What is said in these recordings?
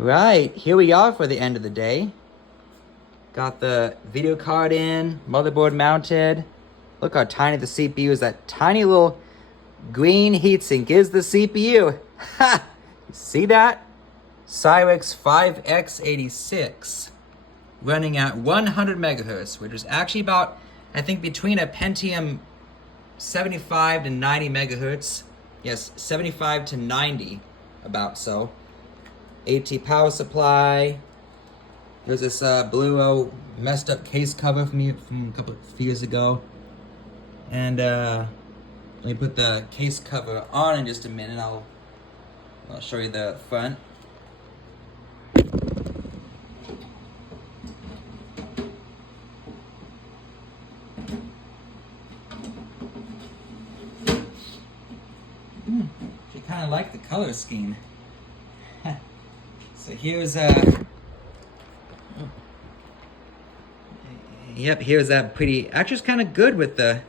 Right, here we are for the end of the day. Got the video card in, motherboard mounted. Look how tiny the CPU is. That tiny little green heatsink is the CPU. Ha! You see that? Cyrix 5X86 running at 100 megahertz, which is actually about, I think, between a Pentium 75 to 90 megahertz. Yes, 75 to 90, about so. AT power supply. There's this blue messed up case cover from a couple of years ago. And let me put the case cover on in just a minute. I'll show you the front. She kind of like the color scheme. So here's yep, here's that pretty. Actually, it's kind of good with the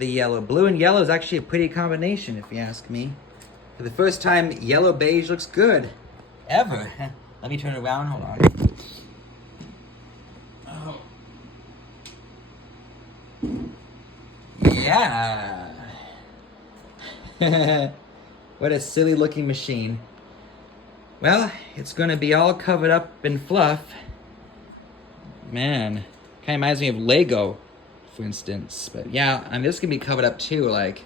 yellow. Blue and yellow is actually a pretty combination, if you ask me. For the first time, yellow beige looks good, ever. Let me turn it around. Hold on. Oh. Yeah. What a silly looking machine. Well, it's gonna be all covered up in fluff. Man, kind of reminds me of Lego, for instance. But yeah, I mean, this can be covered up too. Like,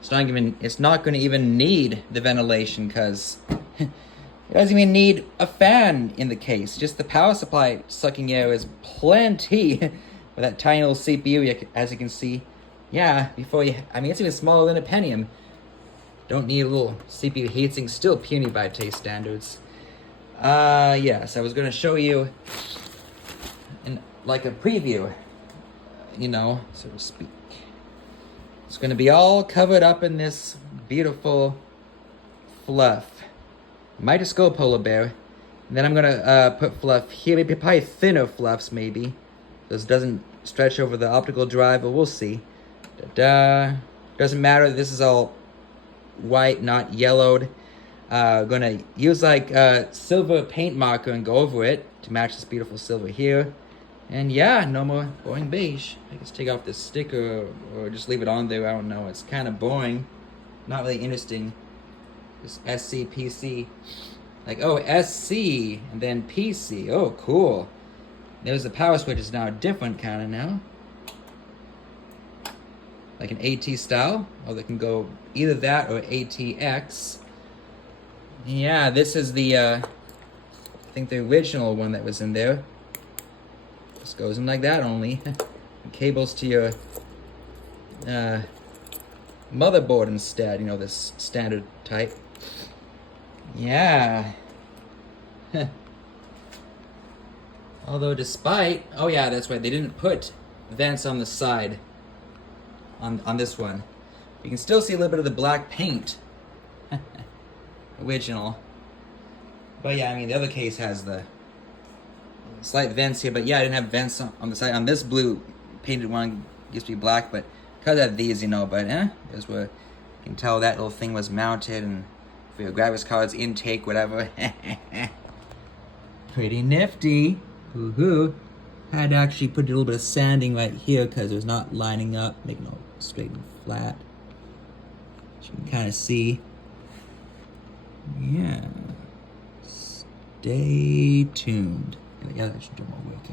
it's not gonna even need the ventilation because it doesn't even need a fan in the case. Just the power supply sucking air is plenty with that tiny little CPU, as you can see. Yeah, I mean, it's even smaller than a Pentium. Don't need a little CPU heatsink, still puny by taste standards. Yes, I was gonna show you like a preview, so to speak. It's gonna be all covered up in this beautiful fluff. Might just go polar bear. And then I'm gonna put fluff here, maybe probably thinner fluffs maybe. This doesn't stretch over the optical drive, but we'll see. Doesn't matter, this is all white, not yellowed. Gonna use like silver paint marker and go over it to match this beautiful silver here. And yeah, no more boring beige. I guess take off this sticker or just leave it on there. I don't know. It's kind of boring. Not really interesting. This SC PC. Like, oh, SC and then PC. Oh, cool. There's the power switch is now a different kind of now. Like an AT style. Or they can go either that or ATX. Yeah, this is the, I think the original one that was in there. Just goes in like that only. Cables to your motherboard instead, this standard type. Yeah. Although despite, oh yeah, that's right, they didn't put vents on the side on this one. You can still see a little bit of the black paint. Original. But yeah, I mean, the other case has the slight vents here, but yeah, I didn't have vents on the side. On this blue painted one, it used to be black, but because I have these, but there's where you can tell that little thing was mounted, and for your graphics cards, intake, whatever. Pretty nifty. Woohoo. Had to actually put a little bit of sanding right here because it was not lining up, making it all straight and flat. As you can kind of see. Yeah. Stay tuned. Yeah, I should do more work.